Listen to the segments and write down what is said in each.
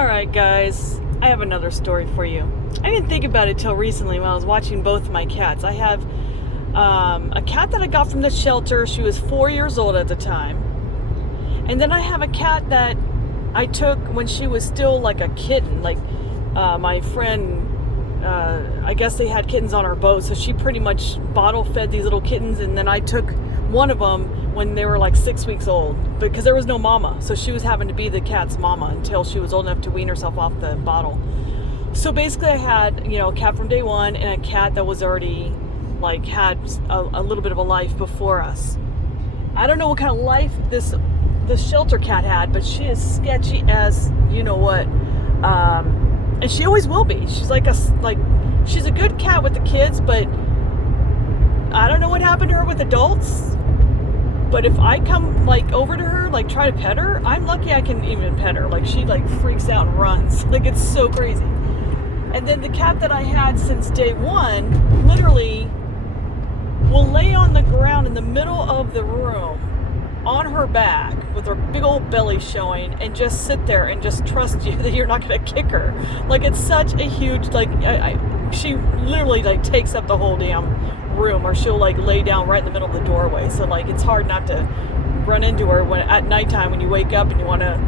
Alright guys, I have another story for you. I didn't think about it till recently when I was watching both my cats. I have a cat that I got from the shelter. She was 4 years old at the time. And then I have a cat that I took when she was still like a kitten. Like my friend, I guess they had kittens on our boat, so she pretty much bottle fed these little kittens, and then I took one of them when they were like 6 weeks old because there was no mama, so she was having to be the cat's mama until she was old enough to wean herself off the bottle. So basically I had, a cat from day one and a cat that was already like had a little bit of a life before us. I don't know what kind of life this shelter cat had, but she is sketchy as you know what, and she always will be. She's she's a good cat with the kids, but I don't know what happened to her with adults. But if I come over to her, try to pet her, I'm lucky I can even pet her. She freaks out and runs. It's so crazy. And then the cat that I had since day one literally will lay on the ground in the middle of the room on her back with her big old belly showing and just sit there and just trust you that you're not going to kick her. It's such a huge, she literally takes up the whole damn room, or she'll lay down right in the middle of the doorway. So it's hard not to run into her when at nighttime when you wake up and you want to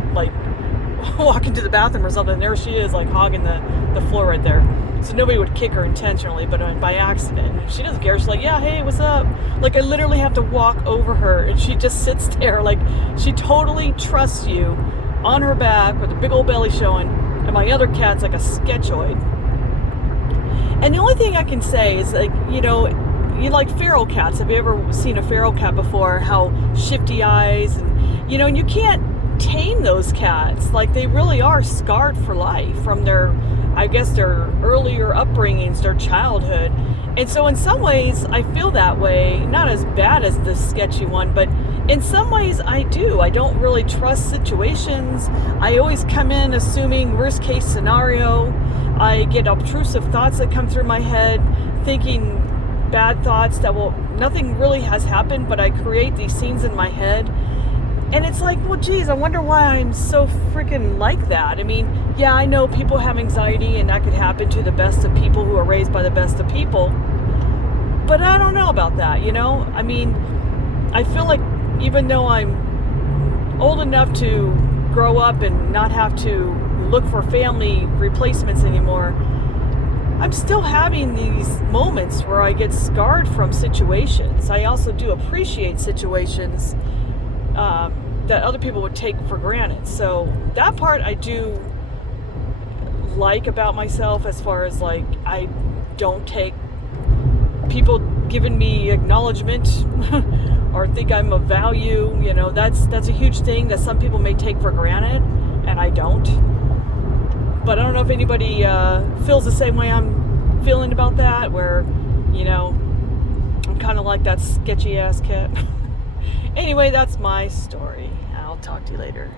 walk into the bathroom or something. There she is hogging the floor right there. So nobody would kick her intentionally, but by accident. She doesn't care. She's yeah, hey, what's up? I literally have to walk over her and she just sits there. She totally trusts you on her back with a big old belly showing. And my other cat's like a sketchoid. And the only thing I can say is you like feral cats. Have you ever seen a feral cat before? How shifty eyes, and and you can't tame those cats. They really are scarred for life from their earlier upbringings, their childhood. And so in some ways I feel that way, not as bad as this sketchy one, but in some ways I do. I don't really trust situations. I always come in assuming worst case scenario. I get obtrusive thoughts that come through my head, thinking bad thoughts nothing really has happened, but I create these scenes in my head. And it's well, geez, I wonder why I'm so freaking like that. I mean, yeah, I know people have anxiety and that could happen to the best of people who are raised by the best of people. But I don't know about that, I mean, I feel even though I'm old enough to grow up and not have to look for family replacements anymore, I'm still having these moments where I get scarred from situations. I also do appreciate situations that other people would take for granted. So that part I do like about myself, as far as I don't take people giving me acknowledgement or think I'm of value. That's a huge thing that some people may take for granted, and I don't. But I don't know if anybody feels the same way I'm feeling about that, where I'm kind of like that sketchy ass cat. Anyway, that's my story. I'll talk to you later.